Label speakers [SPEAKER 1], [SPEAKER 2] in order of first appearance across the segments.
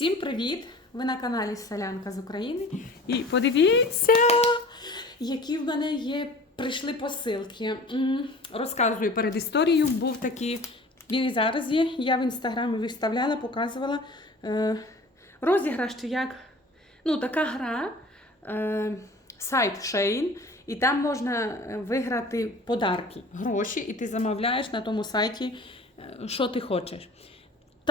[SPEAKER 1] Всім привіт! Ви на каналі Солянка з України. І подивіться, які в мене є. Прийшли посилки. Розказую перед історією. Був такий, він і зараз є. Я в інстаграмі виставляла, показувала е, розіграш чи як. Ну, така гра, е, сайт Shein, і там можна е, виграти подарки, гроші, і ти замовляєш на тому сайті, що ти хочеш.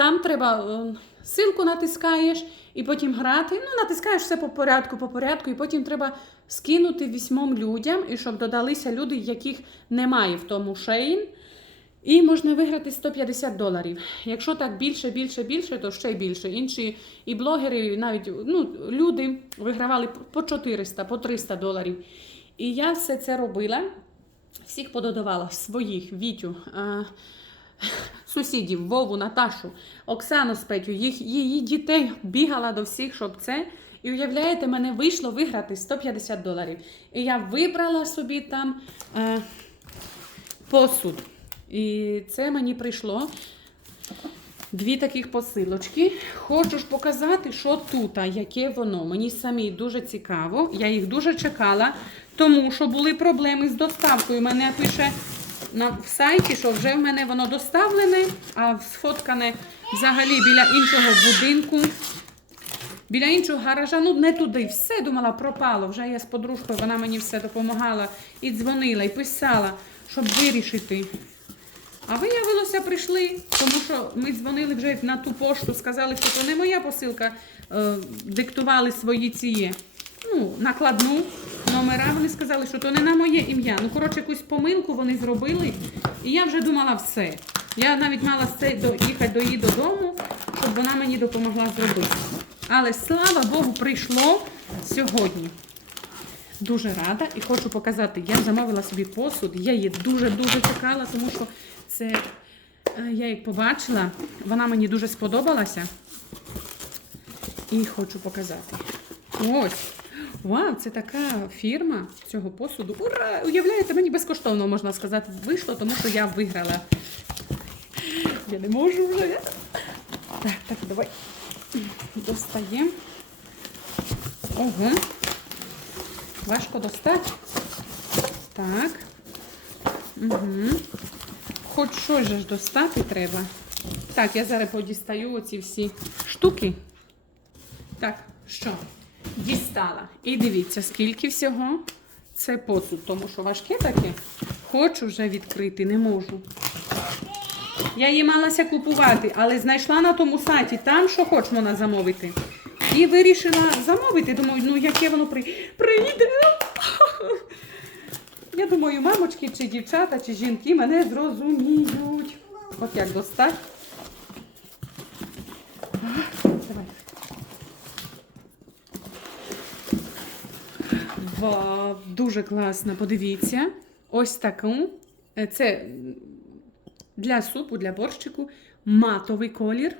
[SPEAKER 1] Там треба е, силку натискаєш і потім грати. Ну, натискаєш все по порядку, по порядку, і потім треба скинути вісьмом людям, і щоб додалися люди, яких немає в тому шейн. І можна виграти 150 доларів. Якщо так більше, більше, більше, то ще більше. Інші і блогери, і навіть ну, люди вигравали по 400, по 300 доларів. І я все це робила. Всіх пододавала своїх Вітю, сусідів, Вову, Наташу, Оксану з Петю, їх, її дітей бігала до всіх, щоб це. І уявляєте, мене вийшло виграти 150 доларів. І я вибрала собі там е, посуд. І це мені прийшло дві таких посилочки. Хочу ж показати, що тут, яке воно. Мені самі дуже цікаво. Я їх дуже чекала, тому що були проблеми з доставкою. Мене пише на в сайті, що вже в мене воно доставлене, а сфоткане взагалі біля іншого будинку. Біля іншого гаража, ну не туди, все думала, пропало. Вже я з подружкою, вона мені все допомагала і дзвонила, і писала, щоб вирішити. А виявилося, прийшли, тому що ми дзвонили вже на ту пошту, сказали, що то не моя посилка, е, диктували свої ці ну, накладну номера. Вони сказали, що то не на моє ім'я. Ну, коротше, якусь помилку вони зробили. І я вже думала все. Я навіть мала це до- їхати до її додому, щоб вона мені допомогла зробити. Але слава Богу, прийшло сьогодні. Дуже рада і хочу показати. Я замовила собі посуд. Я її дуже-дуже чекала, тому що це е, я її побачила. Вона мені дуже сподобалася. І хочу показати. Ось. Вау, це така фірма цього посуду. Ура! Уявляєте, мені безкоштовно можна сказати, вийшло, тому що я виграла. Я не можу вже. Так, так, давай. Достаємо. Ого. Важко достати. Так. Угу. Хоч щось ж достати треба. Так, я зараз подістаю оці всі штуки. Так, що? Дістала. І дивіться, скільки всього це посуд, тому що важке таке. Хочу вже відкрити, не можу. Я її малася купувати, але знайшла на тому сайті, там що хоч можна замовити. І вирішила замовити. Думаю, ну яке воно при... прийде. Я думаю, мамочки, чи дівчата, чи жінки мене зрозуміють. От як достать. Давай. Вау, дуже класно. Подивіться. Ось таку. Е, Це для супу, для борщику. Матовий колір.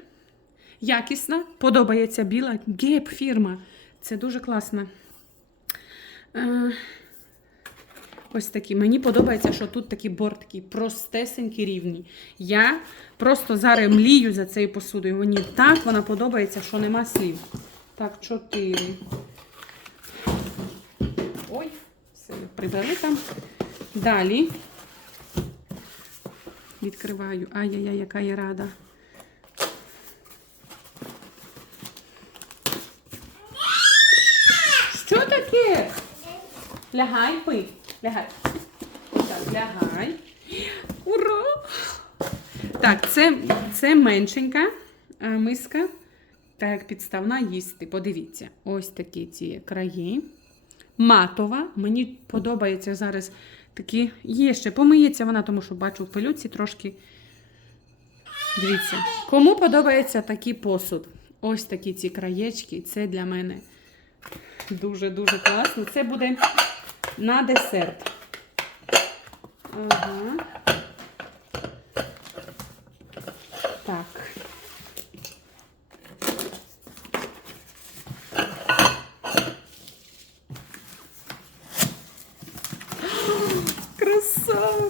[SPEAKER 1] Якісна. Подобається біла. Геп фірма. Це дуже класно. Е, Ось такі. Мені подобається, що тут такі бортики простесенькі рівні. Я просто зараз млію за цією посудою. Мені так вона подобається, що нема слів. Так, чотири. Ой, все прибрали там. Далі. Відкриваю. Ай-яй-яй, яка я рада. Що таке? Лягай, пий. Лягай. Так, лягай. Ура! Так, це, це меншенька миска. Так, підставна їсти. Подивіться, ось такі ці краї. Матова. Мені подобається зараз такі. Є ще помиється вона, тому що бачу в пилюці трошки. Дивіться. Кому подобається такий посуд? Ось такі ці краєчки. Це для мене дуже-дуже класно. Це буде на десерт. Ага. Так.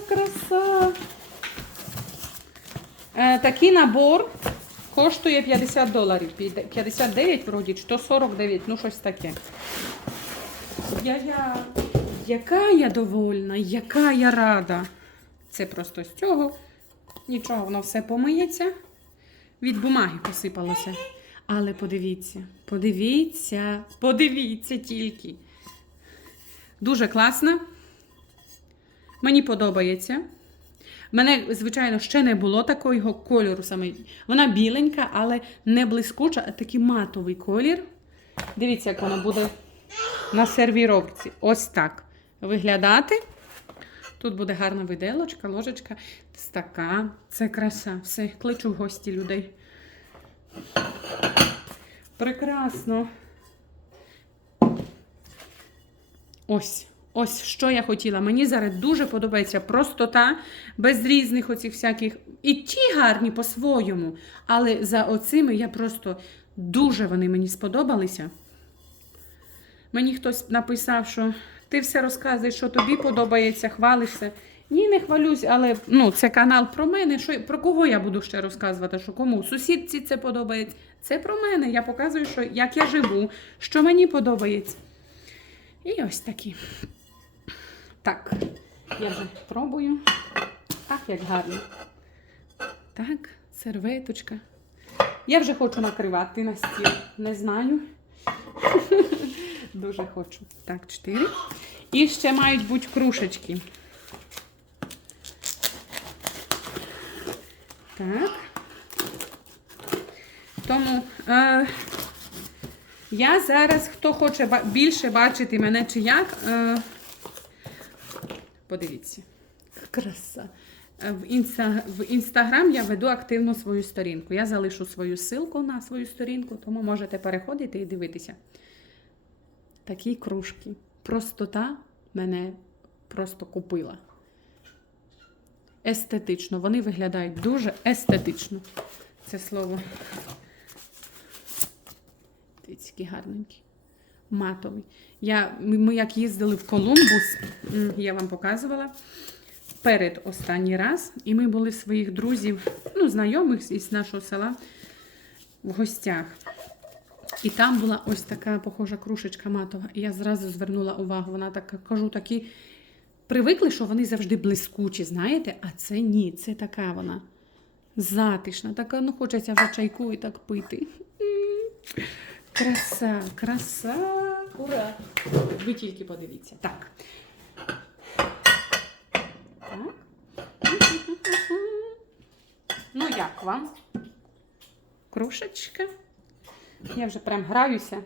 [SPEAKER 1] Краса. Е, такий набор коштує 50 доларів. 59 вроді, чи то 49, ну щось таке. Я, я, яка я довольна, яка я рада. Це просто з цього. Нічого, воно все помиється. Від бумаги посипалося. Але подивіться, подивіться, подивіться тільки. Дуже класно. Мені подобається. Мене, звичайно, ще не було такого кольору саме. Вона біленька, але не блискуча, а такий матовий колір. Дивіться, як воно буде на сервіровці. Ось так виглядати. Тут буде гарна виделочка, ложечка, стакан. Це краса. Все, кличу в гості людей. Прекрасно. Ось. Ось що я хотіла. Мені зараз дуже подобається простота, без різних оцих всяких. І ті гарні по-своєму. Але за оцими я просто дуже вони мені сподобалися. Мені хтось написав, що ти все розказуєш, що тобі подобається, хвалишся. Ні, не хвалюсь, але ну, це канал про мене. Що, про кого я буду ще розказувати? Що кому? Сусідці це подобається. Це про мене. Я показую, що, як я живу, що мені подобається. І ось такі. Так, я вже пробую. Ах, як гарно. Так, серветочка. Я вже хочу накривати на стіл. Не знаю. Дуже хочу. Так, чотири. І ще мають бути кружечки. Так. Тому е, я зараз, хто хоче більше бачити мене чи як, е, подивіться. Краса. Е, В, інста, в інстаграм я веду активно свою сторінку. Я залишу свою ссылку на свою сторінку, тому можете переходити і дивитися. Такі кружки. Простота мене просто купила. Естетично. Вони виглядають дуже естетично. Це слово. Дивіться, які гарненькі. Матовий. Я, ми як їздили в Колумбус, я вам показувала перед останній раз, і ми були в своїх друзів, ну, знайомих із нашого села в гостях. І там була ось така похожа крушечка матова. І я зразу звернула увагу. Вона така, кажу, такі привикли, що вони завжди блискучі, знаєте? А це ні, це така вона затишна, така, ну хочеться вже чайку і так пити. Краса, краса, ура! Ви тільки подивіться. Так. Так. Ну, як вам? Крушечка. Я вже прям граюся.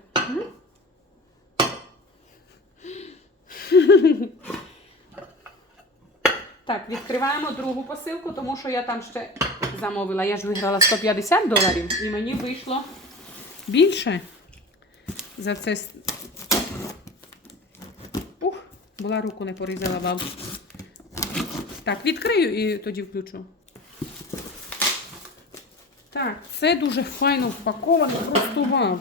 [SPEAKER 1] Так, відкриваємо другу посилку, тому що я там ще замовила. Я ж виграла 150 доларів і мені вийшло більше. За це. Ух, була руку не порізала вал. Так, відкрию і тоді включу. Так, це дуже файно впаковано, просто вау.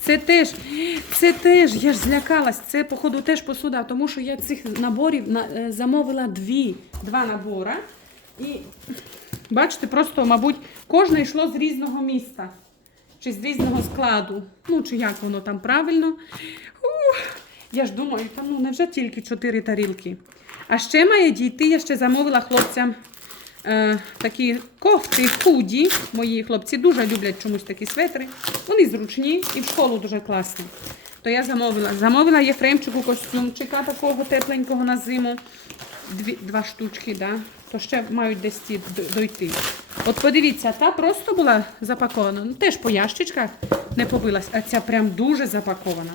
[SPEAKER 1] Це теж, це теж, я ж злякалась, це, походу, теж посуда, тому що я цих наборів на, е, замовила дві, два набори. І бачите, просто, мабуть, кожне йшло з різного міста. Чи з різного складу. Ну, чи як воно там правильно. Ух, я ж думаю, там ну, невже тільки чотири тарілки. А ще має дійти, я ще замовила хлопцям е, такі кофти, худі. Мої хлопці дуже люблять чомусь такі светри. Вони зручні і в школу дуже класні. То я замовила. Замовила Єфремчику костюмчика такого тепленького на зиму. Дві, два штучки, да? то ще мають десь ті дойти. От подивіться, та просто була запакована. Ну, теж по ящичках не побилась, а ця прям дуже запакована.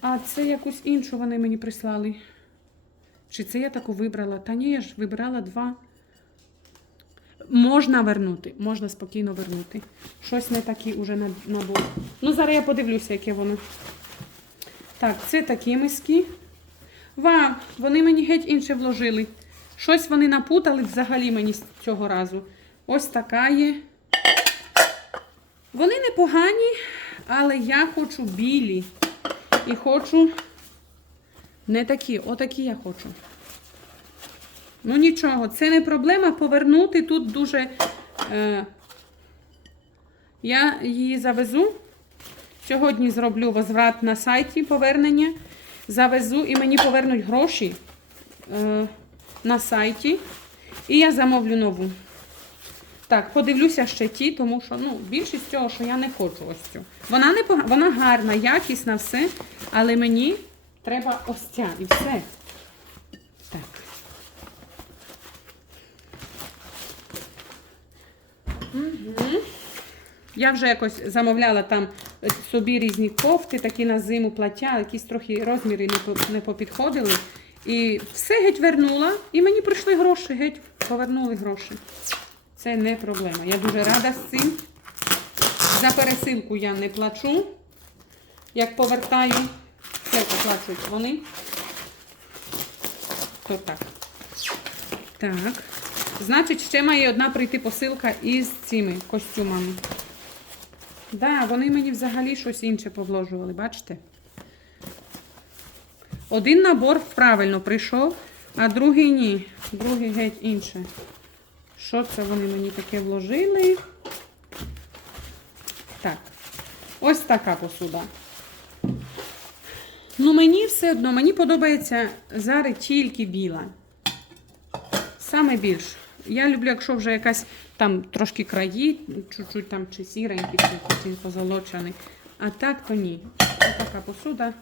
[SPEAKER 1] А це якусь іншу вони мені прислали. Чи це я таку вибрала? Та ні, я ж вибирала два. Можна вернути, можна спокійно вернути. Щось не такі уже на- набор. Ну, зараз я подивлюся, яке воно. Так, це такі миски. Вау, вони мені геть інше вложили. Щось вони напутали взагалі мені цього разу. Ось така є. Вони непогані, але я хочу білі. І хочу не такі, отакі я хочу. Ну нічого, це не проблема повернути тут дуже. Е, Я її завезу. Сьогодні зроблю возврат на сайті повернення. Завезу і мені повернуть гроші е, на сайті. І я замовлю нову. Так, подивлюся ще ті, тому що ну, більшість цього, що я не хочу ось цю. Вона не пога- вона гарна, якісна, все. Але мені треба ось ця і все. Так. Угу. Я вже якось замовляла там е, собі різні кофти, такі на зиму плаття, якісь трохи розміри не попідходили. І все геть вернула, і мені прийшли гроші, геть повернули гроші. Це не проблема. Я дуже рада з цим. За пересилку я не плачу. Як повертаю, все поплачують вони. То так. Так. Значить, ще має одна прийти посилка із цими костюмами. Да, вони мені взагалі щось інше повложували, бачите? Один набор правильно прийшов, а другий ні. Другий геть інше. Що це вони мені таке вложили? Так. Ось така посуда. Ну, мені все одно, мені подобається зараз тільки біла. Саме більше. Я люблю, якщо вже якась там трошки краї, чуть-чуть там чи сіренький, чи позолочений. А так то ні. Ось така посуда.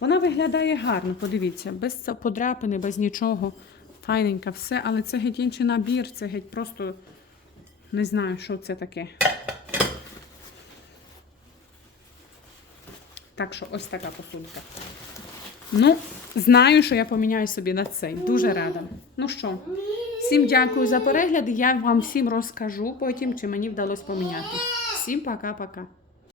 [SPEAKER 1] Вона виглядає гарно, подивіться, без подряпини, без нічого. Файненька все, але це геть інший набір, це геть просто не знаю, що це таке. Так що ось така посудка. Ну, знаю, що я поміняю собі на цей. Дуже рада. Ну що, всім дякую за перегляд. Я вам всім розкажу потім, чи мені вдалося поміняти. Всім пока-пока.